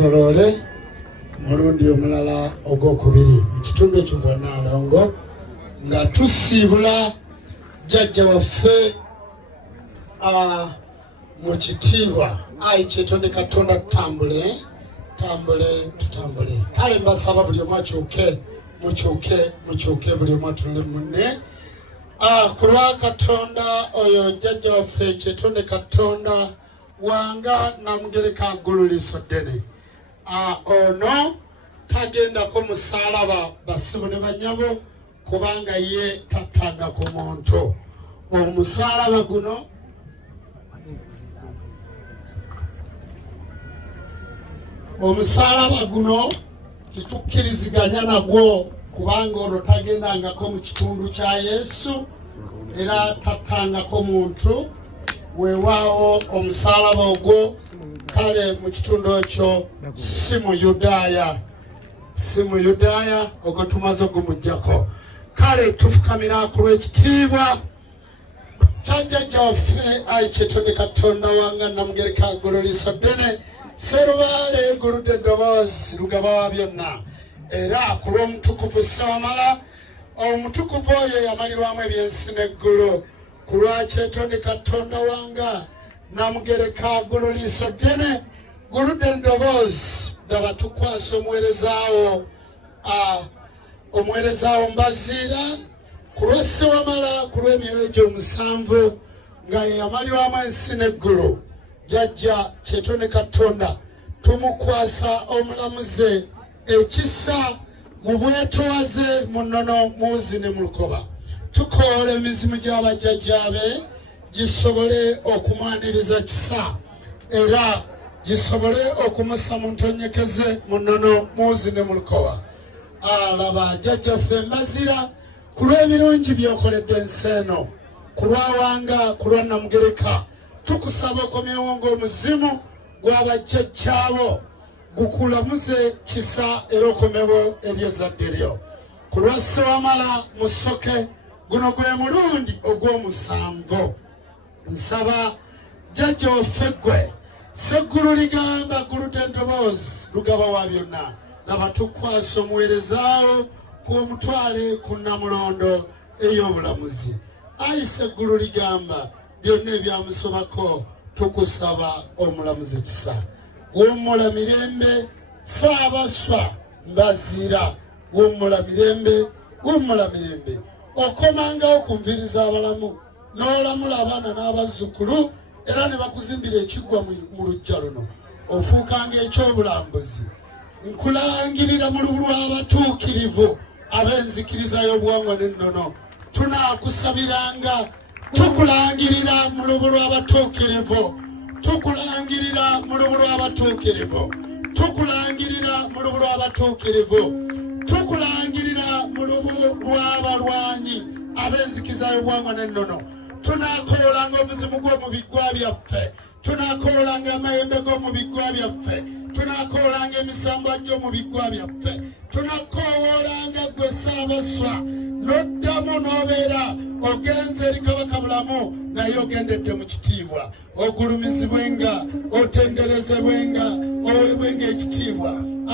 twetolole mulundi omulala ogwokubiri mu kitundu ekyo bonna alongo nga tusiibula jjajja waffe mu kitiibwa Ayi Kyetonde Katonda tutambule kale mbasaba buli omu akyuke mukyuke buli omu atunule munne ku lwa Katonda oyo jjajja waffe Kyetonde Katonda wanga Namugereka Gululiiso ddene ono tagendako musaalaba basibo ne banyabo kubanga ye tattanga ku muntu omusaalaba guno tetukkiriziganya nagwo kubanga ono tagendangako mu kitundu kya Yesu era tattangako muntu weewaawo omusaalaba ogwo kale mu kitundu ekyo si mu Yudaaya ogwo tumaze ogumuggyako kale tufukamira ku lw'ekitiibwa kya jjajja waffe Ayi Kyetonde Katonda wanga Namugereka Gululiiso ddene Serubaale guludde eddoboozi lugaba wa byonna era ku lw'omutukuvu Ssewamala omutukuvu oyo yamalirwamu ebyensi n'eggulu ku lwa Kyetonde Katonda wanga Namugereka Gululiiso ddene guludde eddoboozi daba tukwasa omuweerezaawo Mbaziira ku lwa Ssewamala ku lw'emyoyo gye 7 nga yamalirwamu ensi n'eggulu jjajja Kyetonde Katonda tumukwasa omulamuze ekisa mu bwetowaze mu nnono muwuzi ne mu lukoba tukoola emizimu gy'abajjajjaabe gisobole okumwaniriza kisa era gisobole okumussa mu ntonyekeze mu nnono muwuzi ne mu lukoba alaba jjajjaffe Mbaziira ku lw'ebirungi by'okoledde ensi eno ku lwawanga ku lwa Namugereka tukusaba okomyewo ng'omuzimu gw'abajjajjaabo gukulamuze kisa era okomewo eri ezzadde lyo ku lwa Ssewamala Musoke guno gwe mulundi ogw'omusanvu nsaba jjajja waffe ggwe seggulu ligamba guludde eddoboozi lugaba wa byonna laba tukwasa omuweerezaawo kw'omutwale ku Namulondo ey'obulamuzi Ayi seggulu ligamba byonna ebyamusobako tukusaba omulamuzi ekisa wummula mirembe Ssaabaswa Mbaziira wummula mirembe okomangawo kunviriza abalamu n'olamula abaana n'abazzukulu era ne bakuzimbira ekiggwa mu lujja luno ofuukanga ekyobulambuzi nkulangirira mu lubu lw'abatuukirivu ab'enzikiriza y'obuwangwa n'ennono tunaakusabiranga tukulangirira mu lubu lw'abatuukirivu tukulangirira mu lubu lw'abatuukirivu tukulangirira mu lubu lw'abalwanyi ab'enzikiriza y'obuwangwa n'ennono tunaakoolanga omuzimu gw'omu biggwa byaffe tunaakoolanga amayembe g'omu biggwa byaffe tunaakoolanga emisambwa gy'omu biggwa byaffe tunakoowoolanga ggwe Ssaabaswa n'oddamu n'obeera ogenze eri Kabaka bulamu naye ogendedde mu kitiibwa ogulumizibwenga otenderezebwenga owebwenga ekitiibwa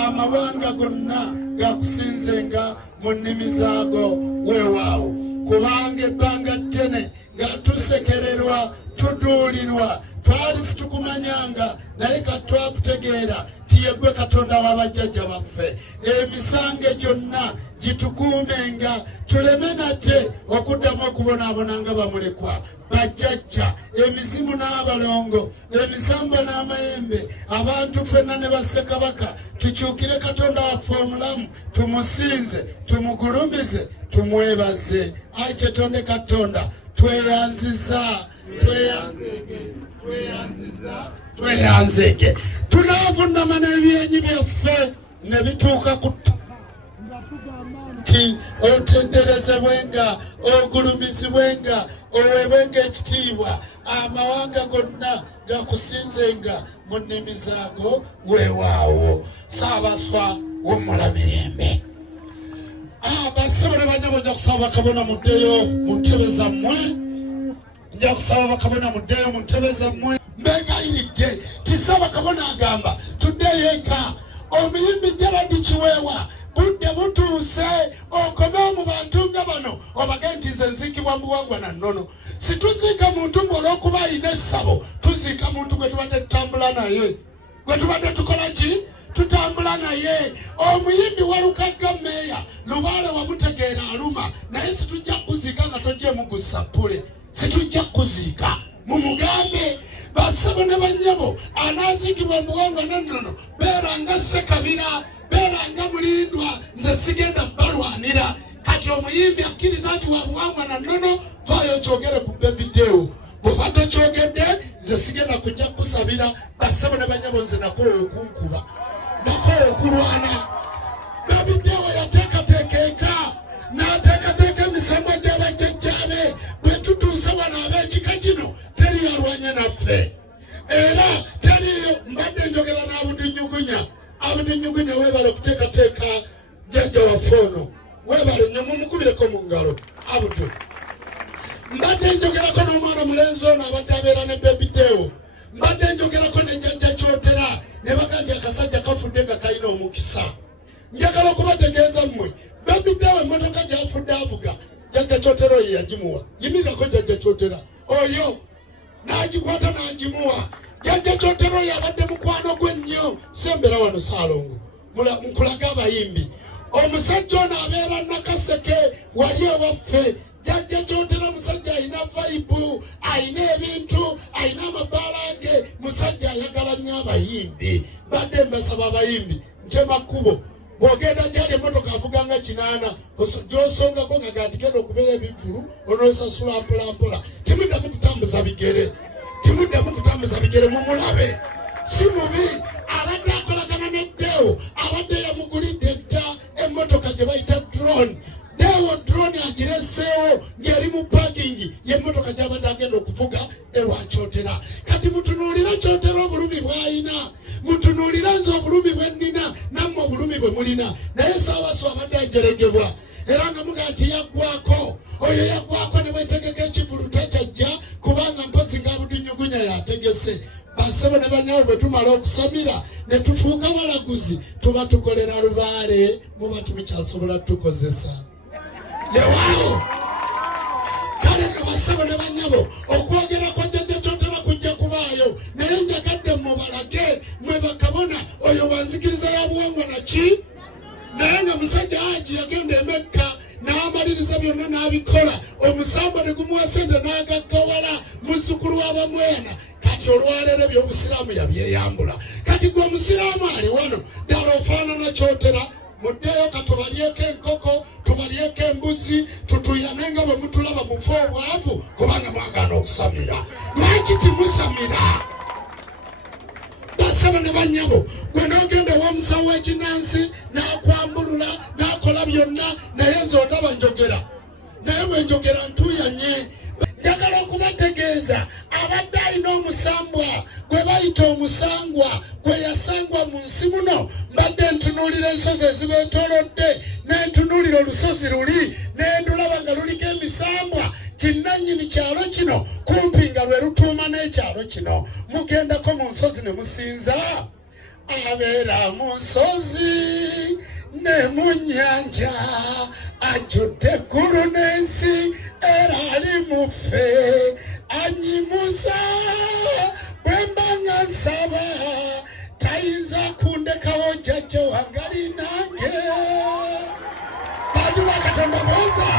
amawanga gonna gakusinzenga mu nnimi zaago weewaawo kubanga ebbanga ddene nga tusekererwa tuduulirwa twali situkumanyanga naye katwakutegeera tiyegwe Katonda w'abajjajja baffe emisange gyonna gitukuumenga tuleme nate okuddamu okubonaabona nga bamulekwa bajjajja emizimu n'abalongo emisamba n'amayembe abantu ffenna ne Bassekabaka tukyukire Katonda waffe omulamu tumusinze tumugulumize tumwebaze Ayi Kyetonde Katonda tweyanzege tunaavunama n'ebyenyi byaffe ne bituuka ku nti otenderezebwenga ogulumizibwenga oweebwenga ekitiibwa amawanga gonna gakusinzenga mu nnimi zaago weewaawo Ssaabaswa wummula mirembe basabole banyabo nja kusaba bakabona muddeyo mu ntebe zammwe nja kusaba bakabona muddeyo mu ntebe zammwe mbegayiridde tisaba kabona agamba tudeyeka omuyimbi Gerald Chiwewa budde butuuse okome mu bantu nga bano obagenti nze nziikibwa mbuwangwa na nnono situziika muntu ng'olwokuba ayina essabo tuziika muntu gwe tubadde tutambula naye gwe tubadde tukola ki tutambula naye omuyimbi Walukagga Meeya Lubaale wamutegeera aluma naye situjja kuziika nga togyemu gusapule situjja kuziika mumugambe basabo ne bannyabo anaazikibwa mbuwangwa n'ennono beeranga Ssekabira beeranga Mulindwa nze sigenda balwanira kati omuyimbi akkiriza nti wa buwangwa na nnono vaayo kyogere ku Baby Deo bw'oba tokyogedde nze sigenda kujja kusabira basabo ne bannyabo nze nako okunkuba nako okulwana Baby Deo yateekateeka n'ateekateeka emisambo gy'abajjajjaabe bwe tutuuse wano ab'ekika kino teri yalwanye naffe era teriyo mbadde njogera n'Abudinyugunya weebale kuteekateeka jjajja waffe ono weebale nnyo mumukubireko mu ngalo Abudu mbadde njogerako n'omwana mulenzi ono abadde abeera ne Baby Deo mbadde njogerako ne jjajja Kyotera ne baga nti akasajja kafudde nga kalina omukisa njagala okubategeeza mmwe Baby Deo emmotoka gy'afudde avuga jjajja Kyotera oyo yagimuwa yimirirako jjajja Kyotera oyo n'agikwata n'agimuwa jjajja Kyotera oyo abadde mukwano gwe nnyo sembera wano Saalongo nkulaga abayimbi omusajja ono abeera Nakaseke wali ewaffe jjajja Kyotera musajja ayina vibe ayina ebintu ayina amabaala ge musajja ayagala nnyo abayimbi badde mbasaba abayimbi ntema kkubo bw'ogenda gyali emmotoka avuga nga 8 gy'osongako nga gandigenda okubeera ebivulu onoosasula mpolampola timuddamu kutambuza bigere mumulabe si mubi abadde akolagana ne Deo abadde yamugulidde dda emmotoka gye bayita drone Deo drone agireseewo ng'eri mu parking y'emmotoka gy'abadde agenda okuvuga ewa Kyotera kati mutunuulira Kyotera obulumi bw'ayina mutunuulira nze obulumi bwe nnina nammwe obulumi bwe mulina naye Saawasu abadde ajeregebwa era nga muga nti yaggwako oyo yaggwako ne bwetegeka ekivulu takyajja kubanga mpozi nga Abudinyugunya yategese basebo ne banyawo bwe tumala okusamira ne tufuuka balaguzi tuba tukolera Lubaale muba tumikyasobola tukozesa yewaawo kale nga basebo ne banyabo okwogera kwa jjajja Kyotera kujja kubaayo naye njagadde mubalage mwe bakabona oyo wanzikiriza ya buwangwa naki naye nga musajja Haji yagenda Mekka n'amaliriza byonna n'abikola omusambo ne gumuwa sente n'agaggawala muzzukulu w'abamwena kati olwaleero ebyobusiraamu yabyeyambula kati gwe omusiraamu ali wano ddala ofaanana Kyotera muddeyo katubalyeko enkoko tubalyeko embuzi tutuyane nga bwe mutulaba mufe obwavu kubanga mwagaana okusamira lwaki timusamira basaba ne bannyabo gwe n'ogenda ew'omusawo w'ekinnansi n'akwambulula n'akola byonna naye nze ondaba njogera naye bwe njogera ntuyanye njagala okubategeeza abadde alina omusambwa gwe bayita omusangwa gwe yasangwa mu nsi muno mbadde ntunuulira ensozi ezibeetoolodde n'entunuulira olusozi luli n'endulaba nga luliko emisambwa kinnannyini kyalo kino kumpi nga lwe lutuuma n'ekyalo kino mugendako mu nsozi ne musinza abeera mu nsozi ne mu nnyanja ajjudde eggulu n'ensi era ali mu ffe anyimusa bwe mba nga nsaba tayinza kundekawo jjajja wange ali nange bantu ba Katonda booza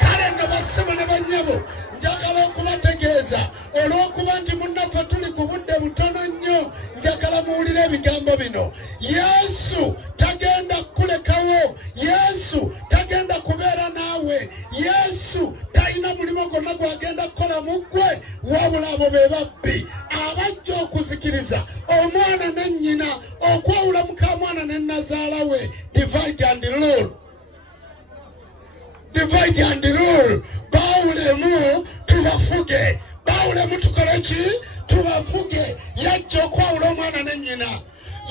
kale nno basebo ne bannyabo njagala okubategeeza olw'okuba nti munnaffe tuli ku budde butono nnyo njagala muwulire ebigambo bino Yesu tagenda kukulekawo Yesu tagenda kubeera naawe Yesu talina mulimu gwonna gwagenda kukola mu ggwe wabula abo be babbi abajja okuzikiriza omwana ne nnyina okwawula muka mwana ne nazaala we divide and rule bawulemu tubafuge bawulemu tukole ki tubafuge yajja okwawula omwana ne nnyina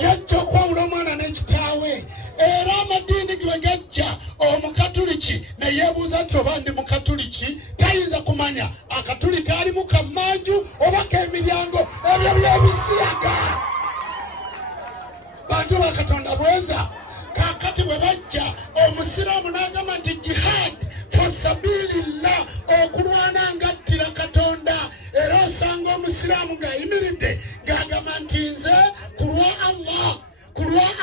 yajja okwawula omwana n'ekitaawe era amadiini ge gajja omukatuliki ne yeebuuza nti oba ndi mukatuliki tayinza kumanya akatulika alimu kammanju oba k'emiryango ebyo byebisiyaga bantu bakatonda bweza kakati bwe bajja omusiraamu n'agamba nti jihad fasabilillah okulwana ngattira katonda era osanga omusiraamu ng'ayimiridde ng'agamba nti nze kulwa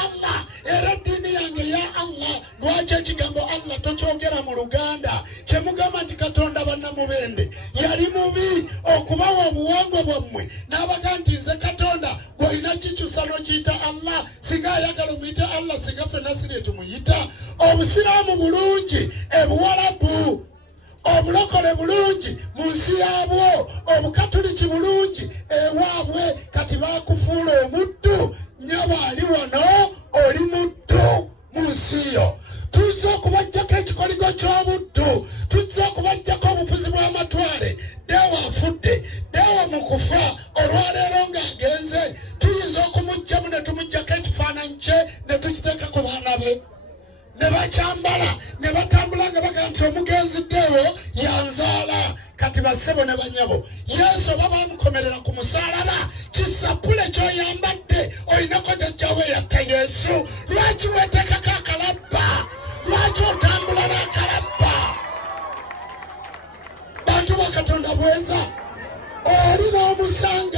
Allah era ddiini yange ya Allah. Lwaki ekigambo Allah tokyogera mu Luganda kyemugamba nti katonda bannamubende yali mubi okubawa obuwangwa bwammwe n'abaga nti nze katonda gwolina kikyusa n'okiyita Allah singa ayagala omuyita Allah singa ffenna sirye tumuyita. Obusiraamu bulungi ebuwalabu, obulokole bulungi mu nsi yaabwo, obukatuliki bulungi ewaabwe. Kati bakufuula omuddu nnyabo ali wano oli muddu mu nsi yo. Tuzza okubajjako ekikoligo ky'obuddu, tuzza okubajjako obufuzi bw'amatwale. Deewa afudde, Deewa mu kufa olwaleero ng'agenze tuyinza okumugjamu ne tumuggyako ekifaananyi kye ne tukiteeka ku baana be ne bakyambala ne batambula nga baga nti omugenzi Deewo yanzaala. Kati bassebo ne banyabo Yesu oba bamukomerera ku musaalaba kisapule ky'oyambadde olinako jjajjawe yatta Yesu. Lwaki weeteekako akalabba? Lwaki otambula n'akalabba? Bantu ba Katonda bweza oli n'omusanga